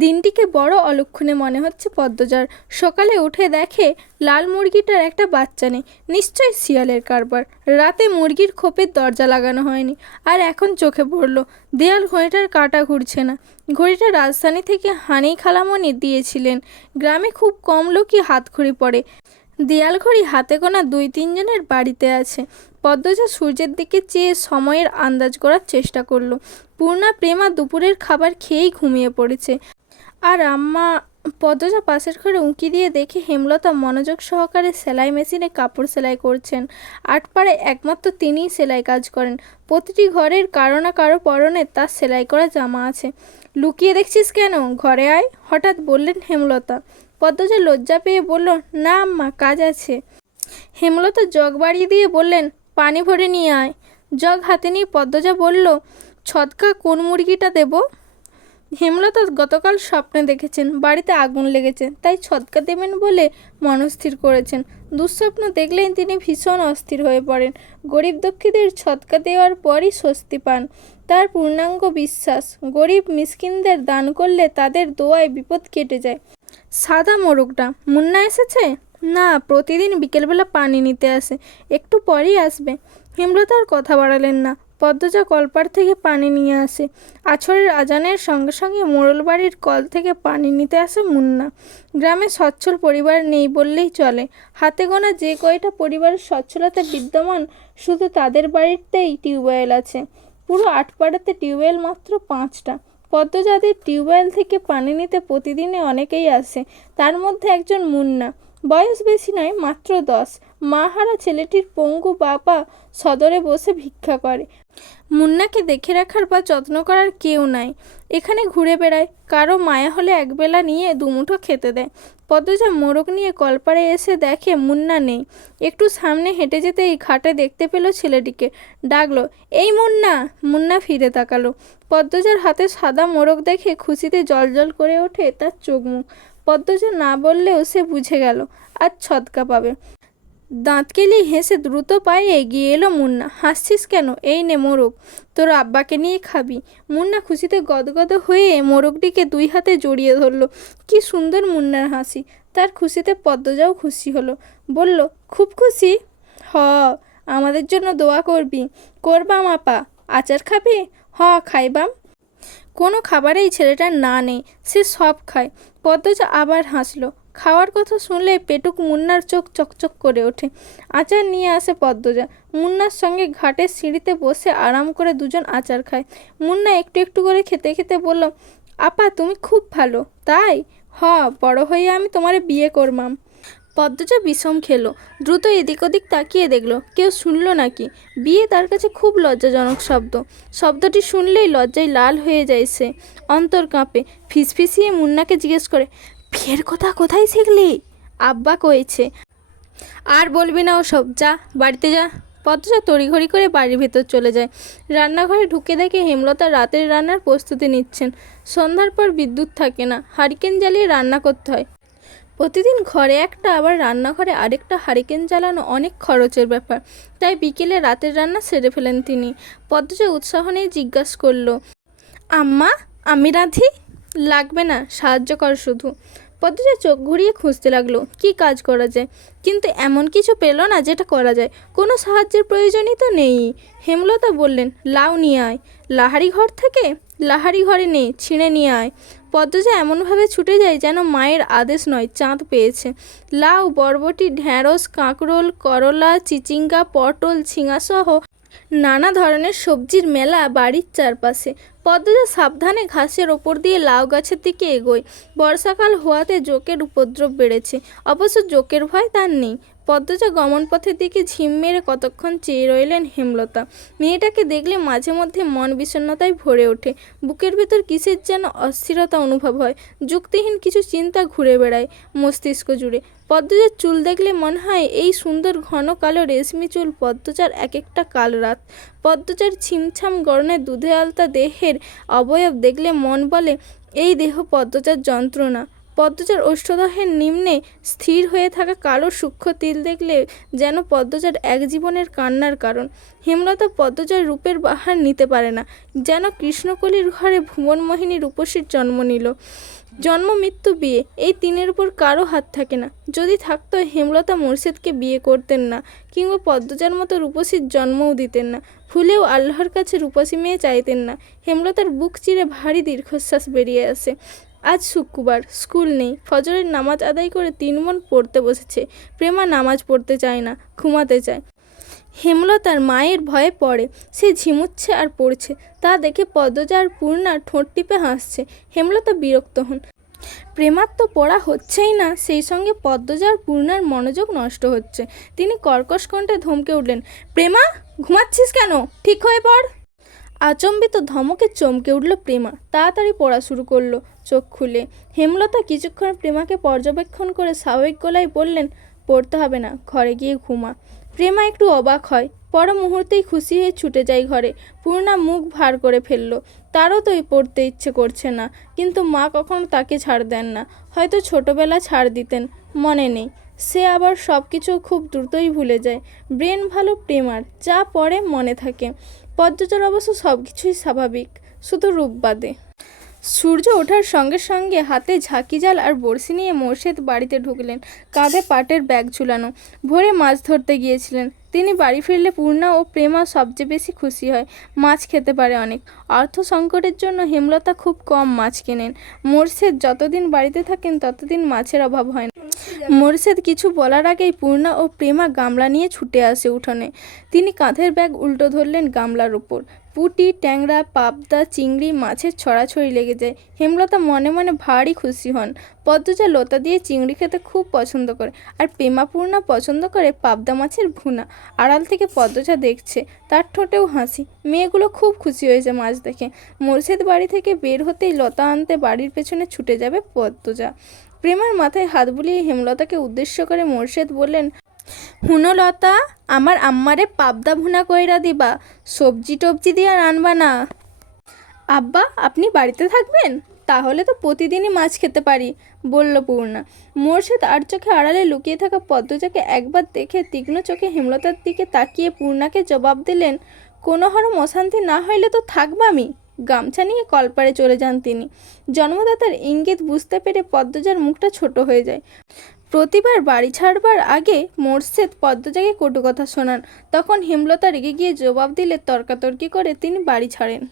দিনটিকে বড় অলক্ষণে মনে হচ্ছে পদ্মজার। সকালে উঠে দেখে লাল মুরগিটার একটা বাচ্চা নেই, নিশ্চয়ই শিয়ালের কারবার। রাতে মুরগির খোপের দরজা লাগানো হয়নি, আর এখন চোখে পড়ল দেয়াল ঘড়িটার কাঁটা ঘুরছে না। ঘড়িটা রাজধানী থেকে হানি খালামণি দিয়েছিলেন। গ্রামে খুব কম লোকই হাতঘড়ি পরে। দেয়াল ঘড়ি হাতে গোনা 2-3 জনের বাড়িতে আছে। পদ্মজা সূর্যের দিকে চেয়ে সময়ের আন্দাজ করার চেষ্টা করলো। পূর্ণা প্রেমা দুপুরের খাবার খেয়েই ঘুমিয়ে পড়েছে। আর আম্মা। পদ্মজা পাশের ঘরে উঁকি দিয়ে দেখে হেমলতা মনোযোগ সহকারে সেলাই মেশিনে কাপড় সেলাই করছেন। আটপাড়ায় একমাত্র তিনিই সেলাই কাজ করেন। প্রতিটি ঘরের কারো না কারো পরনে তার সেলাই করা জামা আছে। লুকিয়ে দেখছিস কেন, ঘরে আয়, হঠাৎ বললেন হেমলতা। পদ্মজা লজ্জা পেয়ে বলল, না আম্মা, কাজ আছে। হেমলতা জগ বাড়িয়ে দিয়ে বললেন, পানি ভরে নিয়ে আয়। জগ হাতে নিয়ে পদ্মজা বলল, ছদকা কোন মুরগিটা দেব? হেমলতা গতকাল স্বপ্নে দেখেছেন বাড়িতে আগুন লেগেছে, তাই ছদকা দেবেন বলে মনস্থির করেছেন। দুঃস্বপ্ন দেখলেই তিনি ভীষণ অস্থির হয়ে পড়েন। গরিব দুঃখীদের ছদকা দেওয়ার পরই স্বস্তি পান। তার পূর্ণাঙ্গ বিশ্বাস, গরিব মিসকিনদের দান করলে তাদের দোয়ায় বিপদ কেটে যায়। সাদা মোরগটা মুন্না এসেছে? না, প্রতিদিন বিকেলবেলা পানি নিতে আসে, একটু পরেই আসবে। হেমলতা আর কথা বাড়ালেন না। পদ্মজা কলপাড় থেকে পানি নিয়ে আসে। আছরের আজানের সঙ্গে সঙ্গে মোড়ল বাড়ির কল থেকে পানি নিতে আসে মুন্না। গ্রামে সচ্ছল পরিবার নেই বললেই চলে। হাতে গোনা যে কয়টা পরিবারের সচ্ছলতা বিদ্যমান, শুধু তাদের বাড়িতেই টিউবওয়েল আছে। পুরো আটপাড়াতে টিউবওয়েল মাত্র 5টা। পদ্মজাদের টিউবওয়েল থেকে পানি নিতে প্রতিদিনে অনেকেই আসে, তার মধ্যে একজন মুন্না। বয়স বেশি নয়, মাত্র 10। মাহারা ছেলেটির পঙ্গু বাবা সদরে বসে ভিক্ষা করে। মুন্নাকে দেখে রাখার বা যত্ন করার কেউ নাই। এখানে ঘুরে বেড়ায়, কারো মায়া হলে একবেলা নিয়ে দুমুঠো খেতে দেয়। পদ্মজা মোরগ নিয়ে কলপাড়ে এসে দেখে মুন্না নেই। একটু সামনে হেঁটে যেতেই ঘাটে দেখতে পেল ছেলেটিকে। ডাকলো, এই মুন্না। মুন্না ফিরে তাকালো। পদ্মজার হাতে সাদা মোরগ দেখে খুশিতে জলজল করে ওঠে তার চোখ মুখ। পদ্মজা না বললেও সে বুঝে গেল আজ ছদকা পাবে। দাঁত কেলিয়ে হেসে দ্রুত পায়ে এগিয়ে এলো মুন্না। হাসছিস কেন? এই নে মোরগ, তোর আব্বাকে নিয়ে খাবি। মুন্না খুশিতে গদগদ হয়ে মোরগটিকে 2 হাতে জড়িয়ে ধরল। কি সুন্দর মুন্নার হাসি! তার খুশিতে পদ্মজাও খুশি হলো। বলল, খুব খুশি? হ, আমাদের জন্য দোয়া করবি? করবাম আপা। আচার খাবি? হ, খাইবাম। কোনো খাবারেই ছেলেটার না নেই, সে সব খায়। পদ্মজা আবার হাসলো। খাওয়ার কথা শুনলে পেটুক মুন্নার চোখ চকচক করে ওঠে। আচার নিয়ে আসে পদ্মজা। মুন্নার সঙ্গে ঘাটের সিঁড়িতে বসে আরাম করে দুজন আচার খায়। মুন্না একটু একটু করে খেতে খেতে বলল, আপা তুমি খুব ভালো। তাই? হ, বড় হয়ে আমি তোমারে বিয়ে করবাম। পদ্মজা বিষম খেলো। দ্রুত এদিক ওদিক তাকিয়ে দেখলো কেউ শুনল নাকি। বিয়ে তার কাছে খুব লজ্জাজনক শব্দ। শব্দটি শুনলেই লজ্জায় লাল হয়ে যায় সে। অন্তর কাঁপে। ফিসফিসিয়ে মুন্নাকে জিজ্ঞেস করে, বিয়ের কথা কোথায় শিখলি? আব্বা কয়েছে। আর বলবি না ওসব, যা বাড়িতে যা। পদ্মজা তড়িঘড়ি করে বাড়ির ভেতর চলে যায়। রান্নাঘরে ঢুকে দেখে হেমলতা রাতের রান্নার প্রস্তুতি নিচ্ছেন। সন্ধ্যার পর বিদ্যুৎ থাকে না, হারিকেন জ্বালিয়ে রান্না করতে হয়। প্রতিদিন ঘরে একটা, আবার রান্নাঘরে আরেকটা হারিকেন জ্বালানো অনেক খরচের ব্যাপার। তাই বিকেলে রাতের রান্না সেরে ফেলেন তিনি। পদ্মজা উৎসাহ নিয়ে জিজ্ঞাসা করলো, আম্মা আমি রাঁধি? লাগবে না, সাহায্য কর শুধু। পদ্মজা চোখ ঘুরিয়ে খুঁজতে লাগলো কি কাজ করা যায়, কিন্তু এমন কিছু পেল না যেটা করা যায়। কোনো সাহায্যের প্রয়োজনই তো নেই। হেমলতা বললেন, লাউ নিয়ে আয়। লাহারি ঘর থেকে? লাহারি ঘরে নেই, ছিঁড়ে নিয়ে আয়। পদ্মজা এমনভাবে ছুটে যায় যেন মায়ের আদেশ নয়, চাঁদ পেয়েছে। লাউ, বরবটি, ঢ্যাঁড়স, কাঁকরোল, করলা, চিচিঙ্গা, পটল, ঝিঙাসহ নানা ধরনের সবজির মেলা বাড়ির চারপাশে। পদ্মজা সাবধানে ঘাসের ওপর দিয়ে লাউ গাছের দিকে এগোয়। বর্ষাকাল হওয়াতে জোকের উপদ্রব বেড়েছে, অবশ্য জোকের ভয় তার নেই। পদ্মজা গমন পথের দিকে ঝিম মেরে কতক্ষণ চেয়ে রইলেন হেমলতা। মেয়েটাকে দেখলে মাঝে মধ্যে মন বিষণ্ণতায় ভরে ওঠে। বুকের ভেতর কিসের যেন অস্থিরতা অনুভব হয়। যুক্তিহীন কিছু চিন্তা ঘুরে বেড়ায় মস্তিষ্ক জুড়ে। পদ্মজার চুল দেখলে মনে হয় এই সুন্দর ঘন কালো রেশমি চুল পদ্মজার এক একটা কাল রাত। পদ্মজার ছিমছাম গড়নের দুধে আলতা দেহের অবয়ব দেখলে মন বলে এই দেহ পদ্মজার যন্ত্রণা। পদ্মজার ওষ্ঠদেহের নিম্নে স্থির হয়ে থাকা কালো সূক্ষ্ম তিল দেখলে যেন পদ্মজার এক জীবনের কান্নার কারণ। হেমলতা পদ্মজার রূপের বাহার নিতে পারে না, যেন কৃষ্ণকলির ঘরে ভুবনমোহিনী রূপসীর জন্ম নিল। জন্ম মৃত্যু বিয়ে এই তিনের উপর কারো হাত থাকে না। যদি থাকতো হেমলতা মোর্শেদকে বিয়ে করতেন না, কিংবা পদ্মজার মতো রূপসীর জন্মও দিতেন না। ভুলেও আল্লাহর কাছে রূপসী মেয়ে চাইতেন না। হেমলতার বুক চিরে ভারী দীর্ঘশ্বাস বেরিয়ে আসে। আজ শুক্রবার, স্কুল নেই। ফজরের নামাজ আদায় করে 3 বোন পড়তে বসেছে। প্রেমা নামাজ পড়তে চায় না, ঘুমাতে চায়। হেমলতার মায়ের ভয়ে পড়ে। সে ঝিমুচ্ছে আর পড়ছে। তা দেখে পদ্মজা আর পূর্ণা ঠোঁট টিপে হাসছে। হেমলতা বিরক্ত হন। প্রেমার তো পড়া হচ্ছেই না, সেই সঙ্গে পদ্মজা আর পূর্ণার মনোযোগ নষ্ট হচ্ছে। তিনি কর্কশ কণ্ঠে ধমকে উঠলেন, প্রেমা, ঘুমাচ্ছিস কেন? ঠিক হয়ে পড়। আচম্বিত ধমকে চমকে উঠল প্রেমা। তাড়াতাড়ি পড়া শুরু করলো চোখ খুলে। হেমলতা কিছুক্ষণ প্রেমাকে পর্যবেক্ষণ করে স্বাভাবিক গলায় বললেন, পড়তে হবে না, ঘরে গিয়ে ঘুমা। প্রেমা একটু অবাক হয়, পর মুহূর্তেই খুশি হয়ে ছুটে যায় ঘরে। পূর্ণা মুখ ভার করে ফেলল। তারও তো পড়তে ইচ্ছে করছে না, কিন্তু মা কখনো তাকে ছাড় দেন না। হয়তো ছোটবেলা ছাড় দিতেন, মনে নেই। সে আবার সব কিছু খুব দ্রুতই ভুলে যায়। ব্রেন ভালো প্রেমার, যা পড়ে মনে থাকে। পদ্মজার অবশ্য সব কিছুই স্বাভাবিক, শুধু রূপ বাদে। সূর্য ওঠার সঙ্গে সঙ্গে হাতে ঝাঁকি জাল আর বড়শি নিয়ে মোর্শেদ বাড়িতে ঢুকলেন। কাঁধে পাটের ব্যাগ ঝুলানো। ভোরে মাছ ধরতে গিয়েছিলেন। তিনি বাড়ি ফিরলে পূর্ণা ও প্রেমা সবচেয়ে বেশি খুশি হয়। মাছ খেতে পারে অনেক। অর্থ সংকটের জন্য হেমলতা খুব কম মাছ কেনেন। মোর্শেদ যতদিন বাড়িতে থাকেন ততদিন মাছের অভাব হয় না। মোর্শেদ কিছু বলার আগেই পূর্ণা ও প্রেমা গামলা নিয়ে ছুটে আসে উঠোনে। তিনি কাঁধের ব্যাগ উল্টো ধরলেন গামলার উপর। পুঁটি, ট্যাংরা, পাবদা, চিংড়ি, মাছের ছড়াছড়ি লেগে যায়। হেমলতা মনে মনে ভারী খুশি হন। পদ্মজা লতা দিয়ে চিংড়ি খেতে খুব পছন্দ করে, আর প্রেমা পূর্ণা পছন্দ করে পাবদা মাছের ভুনা। আড়াল থেকে পদ্মজা দেখছে, তার ঠোঁটেও হাসি। মেয়েগুলো খুব খুশি হয়েছে মাছ দেখে। মোর্শেদ বাড়ি থেকে বের হতেই লতা আনতে বাড়ির পেছনে ছুটে যাবে পদ্মজা। প্রেমার মাথায় হাত বুলিয়ে হেমলতাকে উদ্দেশ্য করে মোর্শেদ বললেন, হুনো লতা, আমার আম্মারে পাবদা ভুনা কইরা দিবা, সবজি টবজি দিয়া রানবা না। আব্বা, আপনি বাড়িতে থাকবেন? তাহলে তো প্রতিদিনই মাছ খেতে পারি, বলল পূর্ণা। মোর্শেদ আর চোখে আড়ালে লুকিয়ে থাকা পদ্মজাকে একবার দেখে তীক্ষ্ণ চোখে হেমলতার দিকে তাকিয়ে পূর্ণাকে জবাব দিলেন, কোনো হরম অশান্তি না হইলে তো থাকবামি। গামছা নিয়ে কলপারে চলে যান তিনি। জন্মদাতার ইঙ্গিত বুঝতে পেরে পদ্মজার মুখটা ছোট হয়ে যায়। প্রতিবার বাড়ি ছাড়বার আগে মোর্শেদ পদ্মজাকে কটু কথা শোনান। তখন হেমলতা রেগে গিয়ে জবাব দিলে তর্কাতর্কি করে তিনি বাড়ি ছাড়েন।